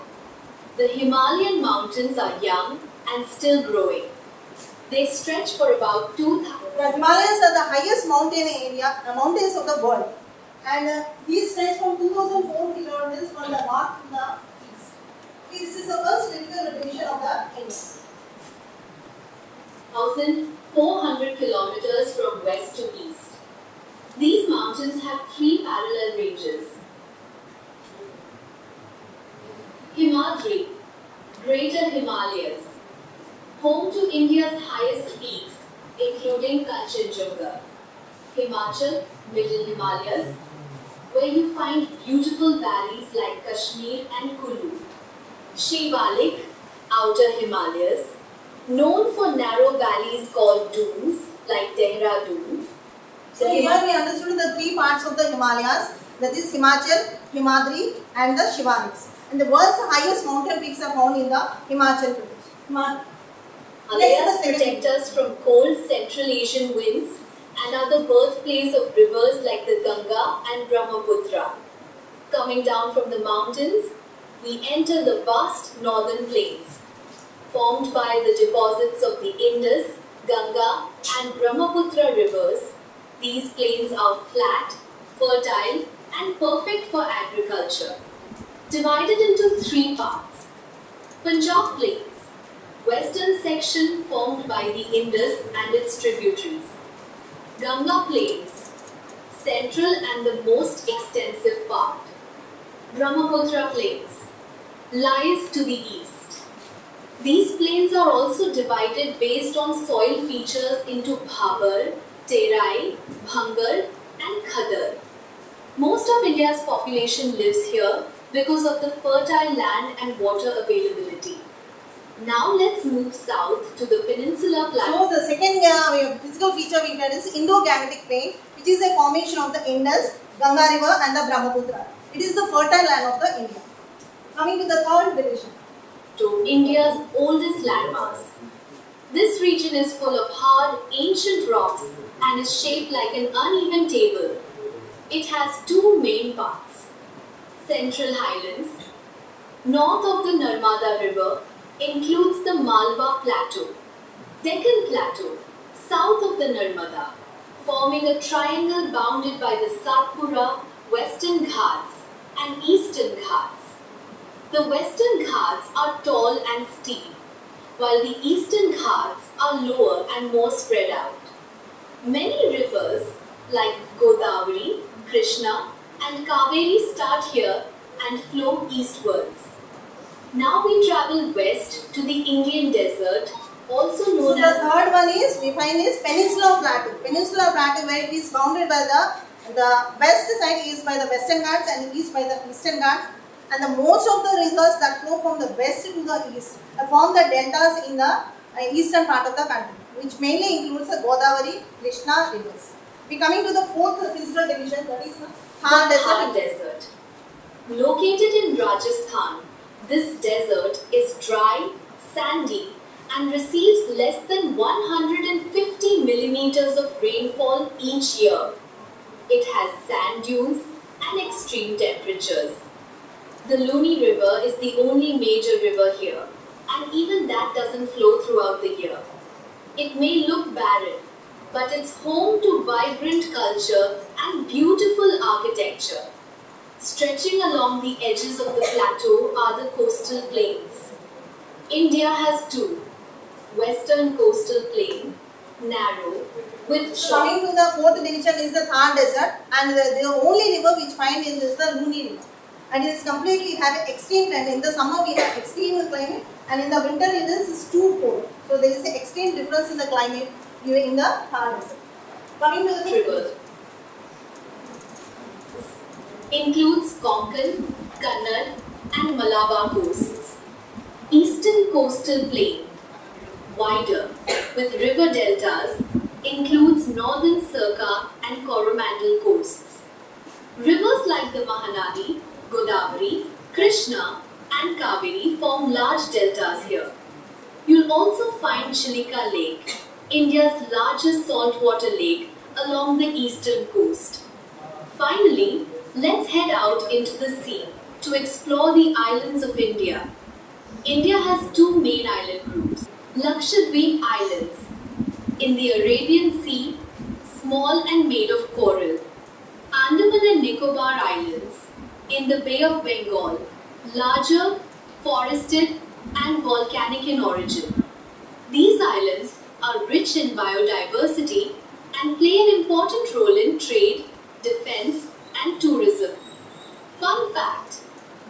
The Himalayan mountains are young and still growing. They stretch for about 2,000. The Himalayas are the highest mountains of the world, and these stretch from 2,004 kilometers from the north to the east. This is the first typical division of the India. 1,400 kilometers from west to east. These mountains have 3 parallel ranges. Himadri, Greater Himalayas, home to India's highest peaks, including Kanchenjunga. Himachal, Middle Himalayas, where you find beautiful valleys like Kashmir and Kulu. Shivalik, Outer Himalayas, known for narrow valleys called dunes like Dehradun. So here we understood the 3 parts of the Himalayas, that is Himachal, Himadri and the Shivaliks. And the world's highest mountain peaks are found in the Himachal Pradesh. Himalayas protect us from cold Central Asian winds and are the birthplace of rivers like the Ganga and Brahmaputra. Coming down from the mountains, we enter the vast northern plains, formed by the deposits of the Indus, Ganga and Brahmaputra rivers. These plains are flat, fertile and perfect for agriculture. Divided into 3 parts. Punjab Plains, western section formed by the Indus and its tributaries. Ganga Plains, central and the most extensive part. Brahmaputra Plains, lies to the east. These plains are also divided based on soil features into Bhabar, Terai, Bhangar and Khadar. Most of India's population lives here because of the fertile land and water availability. Now let's move south to the Peninsula Plateau. So the second physical feature we get is Indo-Gangetic Plain, which is a formation of the Indus, Ganga river and the Brahmaputra. It is the fertile land of the India. Coming to the third division. To India's oldest landmass. This region is full of hard, ancient rocks and is shaped like an uneven table. It has 2 main parts. Central Highlands, north of the Narmada River, includes the Malwa Plateau. Deccan Plateau, south of the Narmada, forming a triangle bounded by the Satpura, Western Ghats and Eastern Ghats. The Western Ghats are tall and steep, while the Eastern Ghats are lower and more spread out. Many rivers like Godavari, Krishna and Kaveri start here and flow eastwards. Now we travel west to the Indian desert, also known as... the third one is, we find is Peninsula Plateau. Peninsula Plateau, where it is bounded by the west side is by the Western Ghats and east by the Eastern Ghats. And the most of the rivers that flow from the west to the east form the deltas in the eastern part of the country, which mainly includes the Godavari, Krishna rivers. We coming to the fourth physical division, that is the Thar Desert. Located in Rajasthan, this desert is dry, sandy, and receives less than 150 millimeters of rainfall each year. It has sand dunes and extreme temperatures. The Luni River is the only major river here, and even that doesn't flow throughout the year. It may look barren, but it's home to vibrant culture and beautiful architecture. Stretching along the edges of the plateau are the coastal plains. India has two. Western coastal plain, narrow, with Coming to the fourth division is the Thar desert, and the only river which find is the Luni river. And it is completely have extreme trend. In the summer we have extreme climate, and in the winter it is too cold. So there is an extreme difference in the climate in the Thar desert. Coming to the river. Includes Konkan, Kannad and Malabar coasts. Eastern coastal plain, wider, with river deltas, includes northern Sirka and Coromandel coasts. Rivers like the Mahanadi, Godavari, Krishna and Kaveri form large deltas here. You'll also find Chilika Lake, India's largest saltwater lake along the eastern coast. Finally, let's head out into the sea to explore the islands of India. India has two main island groups. Lakshadweep Islands, in the Arabian Sea, small and made of coral. Andaman and Nicobar Islands, in the Bay of Bengal, larger, forested and volcanic in origin. These islands are rich in biodiversity and play an important role in trade, defense and tourism. Fun fact,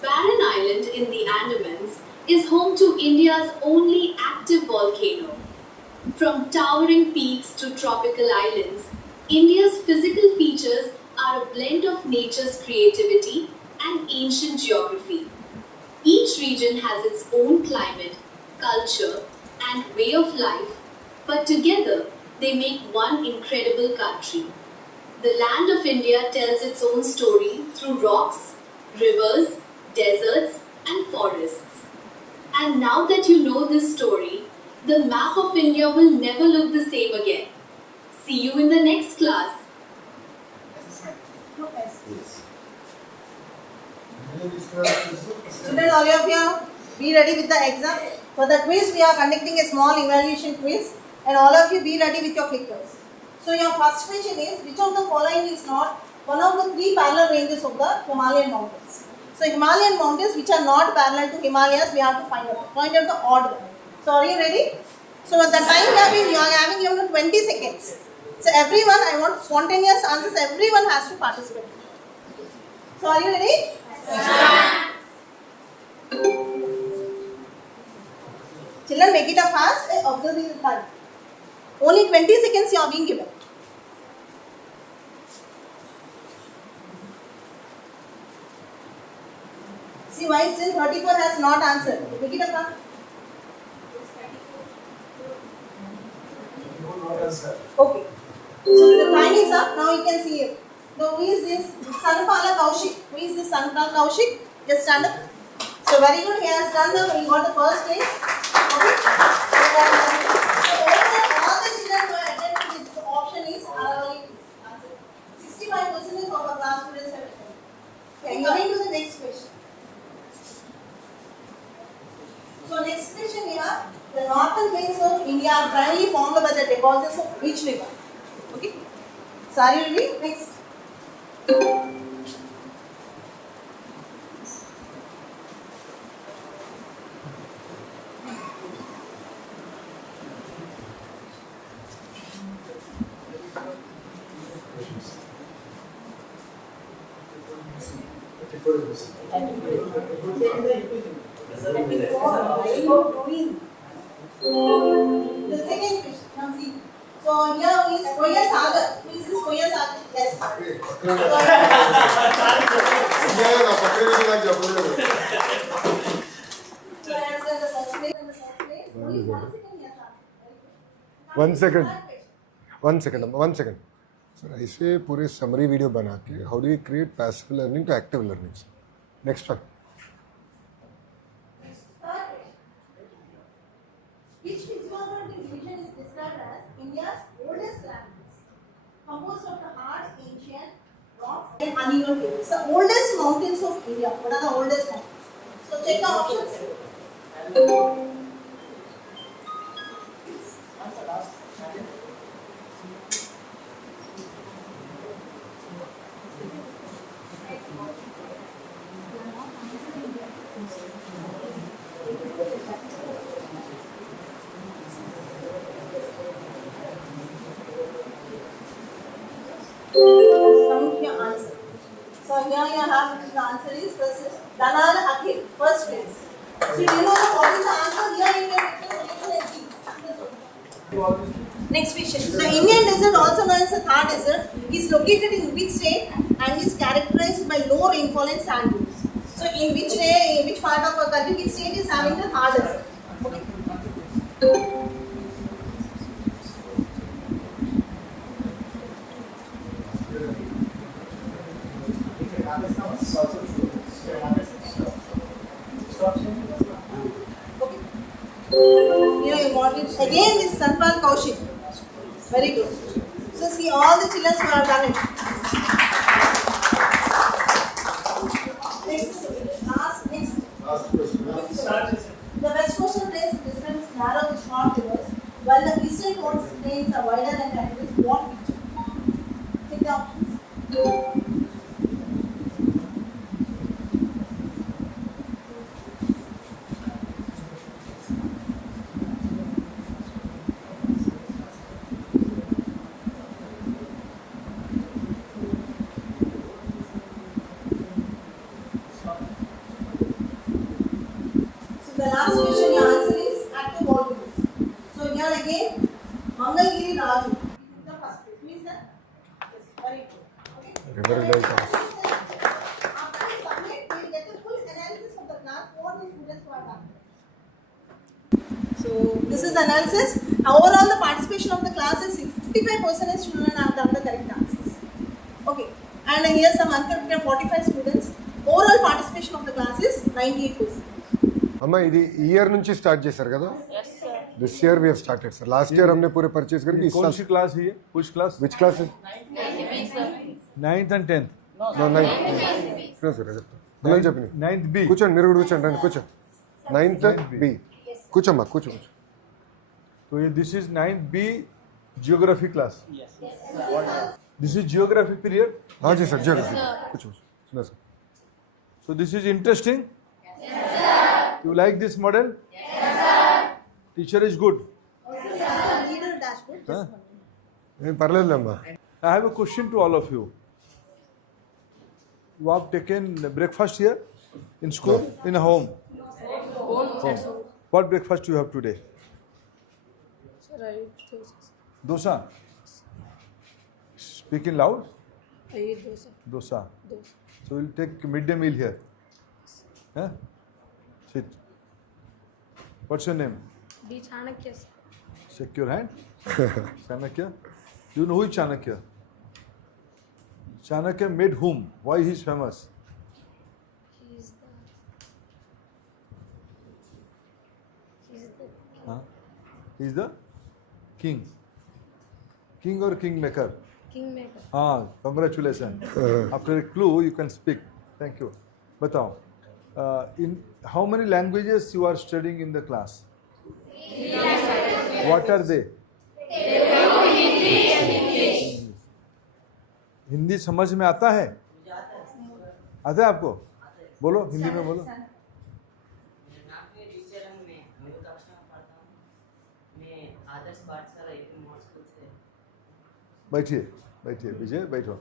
Barren Island in the Andamans is home to India's only active volcano. From towering peaks to tropical islands, India's physical features are a blend of nature's creativity and ancient geography. Each region has its own climate, culture, and way of life, but together they make one incredible country. The land of India tells its own story through rocks, rivers, deserts, and forests. And now that you know this story, the map of India will never look the same again. See you in the next class. Students, all of you be ready with the exam. For the quiz, we are conducting a small evaluation quiz, and all of you be ready with your clickers. So your first question is, which of the following is not one of the three parallel ranges of the Himalayan mountains? So Himalayan mountains which are not parallel to Himalayas, we have to find out the odd one. So are you ready? So at the time we are having given 20 seconds. So everyone, I want spontaneous answers, everyone has to participate. So are you ready? Children, make it up fast, observe the time. Only 20 seconds you are being given. See why still 34 has not answered. Pick it up now. Okay. So the time is up. Now you can see it. So who is this? Sanpala Kaushik. Who is this Sanpala Kaushik? Just stand up. So very good. He has done he got the first place. Okay. So all the children who attended this option is 65% of our class students have attended. Okay. Coming to the next question. So next question here, the northern plains of India are primarily formed by the deposits of which river? Okay. So are you ready? Next. The second question. Now see. So here is Koya Sagar. Who is this Koya Sagar? Yes. One second. Sir, ऐसे पूरे summary video बना के how do you create passive learning to active learning? Next one. Which physiographic division is described as India's oldest landmass, composed of the hard, ancient rocks and uneven hills? The oldest mountains of India. What are the oldest mountains? So check the options. Some of your answer. So here you have the answer is first is Danar Akhil, first place. So you know what is the answer here in your solution. Next question. The Indian desert, also known as the Thar desert, is located in which state and is characterized by low rainfall and sand dunes. So in which part of our country, which state is having the Thar desert? Okay. Here you got it. Again, this Sanpal Kaushik. Very good. So see all the children who have done it. Next. The west coastal plains describes narrow and short rivers, while the eastern coastal plains are wider and categories. What feature? Take the options. The last question your answer is active volcanoes. So here again, Mangalgiri Raju. The first place. Who is that? Yes, very good. Okay. River Delta. After you submit, you will get the full analysis of the class. What the students who are done. So this is analysis. Overall, the participation of the class is 55% students have done the correct answers. Okay. And here some uncorrected 45 students. Overall participation of the class is 98%. अम्मा ఇది ఈ year నుంచి start చేశారు కదా this year we have started sir last year हमने पूरे purchase करके इस कौन साल सी क्लास है? Which class? which class is 9th and 10th. no 9 sir నేను చెప్పని 9th B. కూర్చోండి మీరు కూడా కూర్చోండి రండి కూర్చో 9th B కూర్చోమ్మా కూర్చో तो ये this is 9th B geography class. Yes. This is geography period. हाँ जी सर जियोग्राफी कुछ सुना sir So this is interesting. Yes, sir. You like this model? Yes, sir. Teacher is good. Leader dashboard. Huh? नहीं परलेदम्मा I have a question to all of you. You have taken breakfast here in school, in a home. Home. What breakfast you have today? Sir, I eat dosa. Dosa. Speaking loud. I eat dosa. Dosa. Dosa. So we'll take midday meal here. Huh? Sit. What's your name? D. Chanakya, sir. Shake your hand. Chanakya. Do you know who is Chanakya? Chanakya made whom? Why he is famous? He's the Huh? He is the king. King or kingmaker? kingmaker. Ah, congratulations. After a clue, you can speak. Thank you. Batao. In how many languages you are studying in the class? What are they? Hindi समझ में आता है? आता है आपको? बोलो हिंदी में बोलो. बैठिए बैठिए विजय बैठो.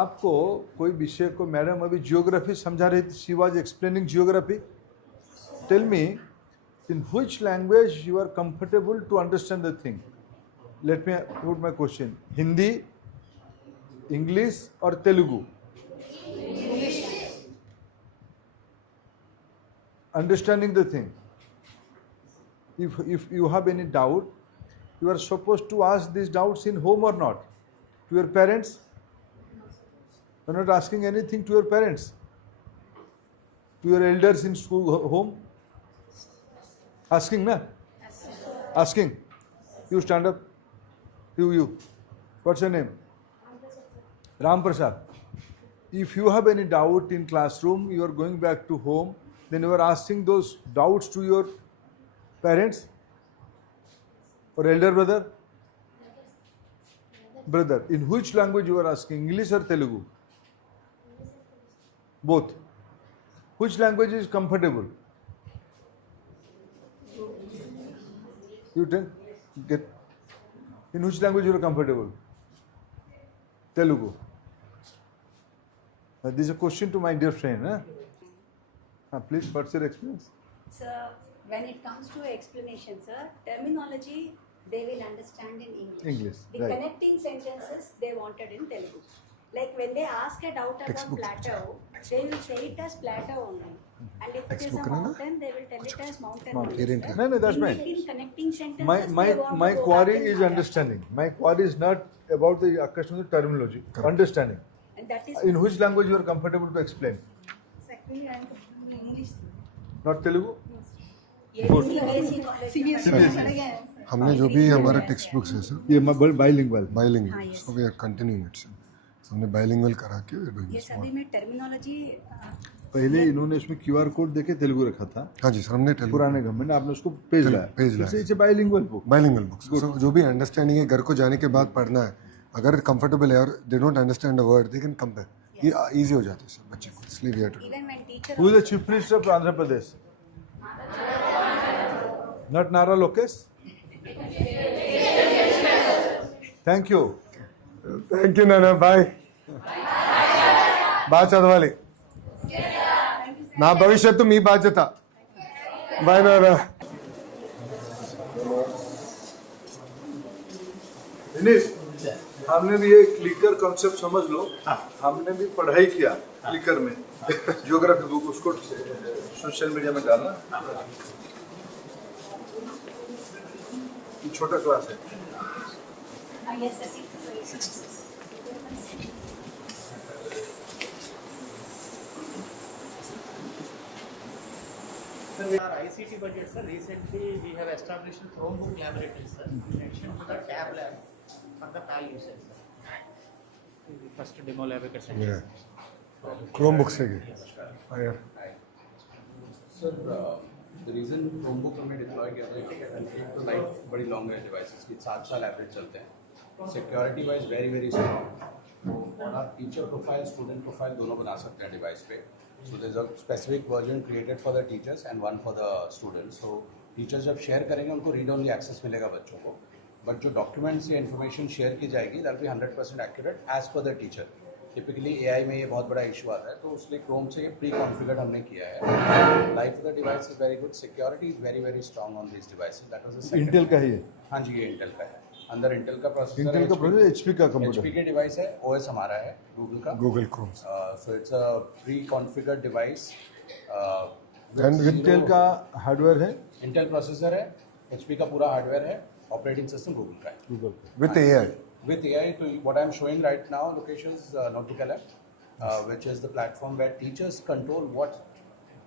आपको कोई विषय को मैडम अभी जियोग्राफी समझा रही थी. She was explaining geography. Tell me in which language you are comfortable to understand the thing. Let me put my question. Hindi, English or Telugu? English. Understanding the thing. If you have any doubt, you are supposed to ask these doubts in home or not? To your parents? You are not asking anything to your parents. to your elders in school, home? Asking, na? Asking. You stand up. You. What's your name? Ram Prasad. If you have any doubt in classroom, you are going back to home, then you are asking those doubts to your parents or elder brother? Brother. In which language you are asking? English or Telugu? Both. Which language is comfortable? You get. In which language you are comfortable? Telugu. This is a question to my dear friend. Please, what's your experience? Sir, when it comes to explanation, sir, terminology they will understand in English. The right. connecting sentences they wanted in Telugu. Like when they ask a doubt about plateau, they will say it as plateau only. And if it is a mountain, they will tell it as mountain only. No, that's in fine. between connecting sentences, My query is understanding. My query is not about the question of the terminology. Correct. Understanding. And that is in which language you are comfortable to explain? Actually, I am comfortable in English. Not Telugu? CBSE. हमने जो भी हमारा text books है sir ये bilingual so we are continuing it sir हमने bilingual करा के ये सभी में टर्मिनोलॉजी पहले इन्होंने इसमें क्यूआर कोड देके तेलुगु रखा था। हाँ जी सर हमने पुराने गवर्नमेंट ने आपने उसको पेज लाया बाइलिंगुअल बुक जो भी अंडरस्टैंडिंग है घर को जाने के बाद पढ़ना है अगर कंफर्टेबल है और they don't understand a word they can compare ये इजी हो जाता है सर बच्चे को इसलिए we have to even when teacher who is the chief minister of Andhra Pradesh not Nara Lokesh thank you నాన్న బాయ్ బాగా చదవాలి నా భవిష్యత్తు మీ బాధ్యత బాయ్ నాన్న हमने भी ये क्लिकर कॉन्सेप्ट समझ लो हमने भी पढ़ाई किया क्लिकर में ज्योग्राफी बुक उसको सोशल मीडिया में डालना ये छोटा क्लास है Our ICT budget, sir, recently we have established Chromebook laboratory, sir, in addition to the tab lab for the PAL users, sir. The first demo lab is Chromebook से Sir, the reason Chromebook हमें deploy किया था कि एक तो life बड़ी long है devices की 7 साल एवरेज चलते हैं सिक्योरिटी वाइज वेरी स्ट्रॉन्ग और आप टीचर प्रोफाइल स्टूडेंट प्रोफाइल दोनों बना सकते हैं डिवाइस पे so there is a specific version created for the teachers and one for the students so teachers जब शेयर करेंगे उनको रीड ओनली एक्सेस मिलेगा बच्चों को बट जो डॉक्यूमेंट्स या इन्फॉर्मेशन शेयर की जाएगी that be 100% accurate as per the teacher typically AI में ये बहुत बड़ा इशू आता है तो उसलिए क्रोम से ये प्री कॉन्फ़िगर्ड हमने किया है life of the device is very good security is very strong on this devices that was Intel का है हाँ जी ये इंटेल का है अंदर इंटेल का प्रोसेसर इंटेल का प्रोसेसर HP का कंप्यूटर HP के डिवाइस है OS हमारा है Google Chrome so it's a pre configured device and Intel का हार्डवेयर है इंटेल प्रोसेसर है HP का पूरा हार्डवेयर है ऑपरेटिंग सिस्टम गूगल का है Google with AI with AI, so what I'm showing right now, Lokesh, is Nautica Lab, which is the platform where teachers control what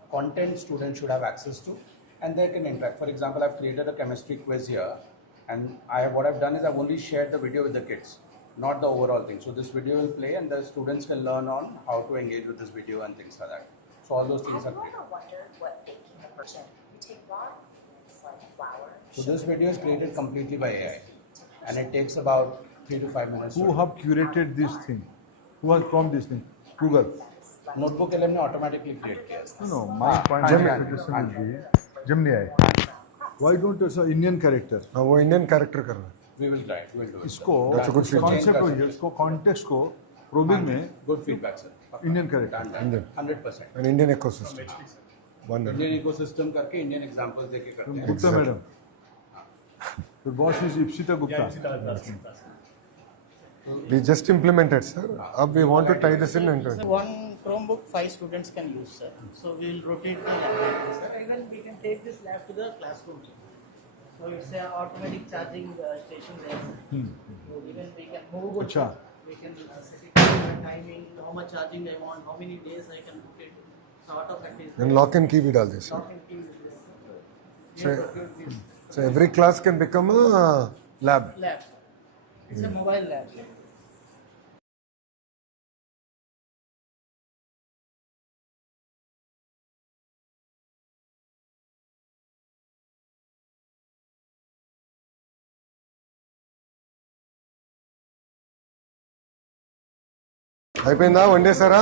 content students should have access to, and they can interact. For example, I've created a chemistry quiz here, and what I've done is I've only shared the video with the kids, not the overall thing. So this video will play, and the students can learn on how to engage with this video and things like that. So all those things are great. So this video is created completely by AI, and it takes about 3 to 5 minutes. Who have curated this thing? Who has prompted this thing? Google. Notebook LM ने automatically create किया. No, my point of application will be Gemini. Why don't it's an Indian character? हाँ वो Indian character कर रहा है We will try. We will do it. इसको good concept हो ये इसको context को probing में Good feedback, sir. Indian character. Indian 100%. an Indian ecosystem one Indian ecosystem करके Indian examples देके करते हैं. Gupta madam. The boss is Ipsita Gupta. we just implemented sir अब we want to tie this in and So one Chromebook 5 students can use, sir. So we will rotate the laboratory, sir. Even we can take this lab to the classroom. So it's a automatic charging station there. So even we can move. अच्छा. We can set it timing, how much charging I want, how many days I can put it. And lock and key भी डाल दे sir. So every class can become a lab. Lab. It's a mobile lab. అయిపోయిందా వండేసారా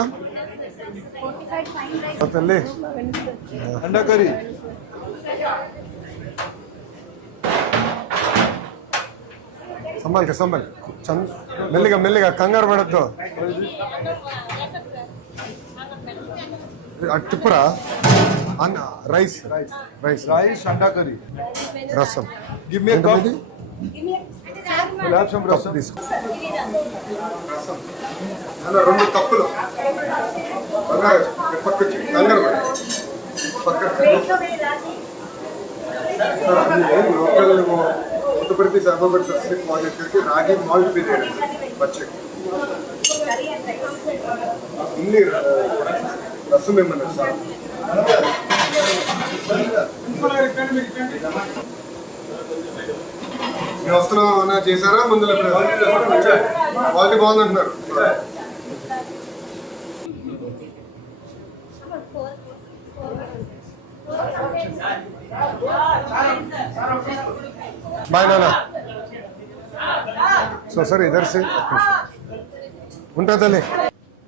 తల్లి अंडा करी సంబల్ మెల్లిగా మెల్లిగా కంగారు పడద్దు తిప్పురా రైస్ अंडा करी రసం give me a cup we'll have some cup rasam తీసుకో రెండు కప్పులు పక్కకి కంగారు लोकल वो उत्तर प्रदेश अल्फाबेट से प्रोजेक्ट करके रागी मॉल्ट भी दे रहे हैं बच्चे को इन्नी रसम में मैंने साथ నేను వస్తున్నా చేశారా ముందు క్వాలిటీ బాగుంది అంటున్నారు बाय नाना सो सर इधर से ఉంటా తల్లి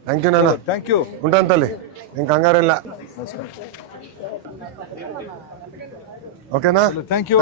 థ్యాంక్ యూ నాన్న थैंक यू ఉంటాను తల్లి నేను కంగారెళ్ళా ఓకేనా थैंक यू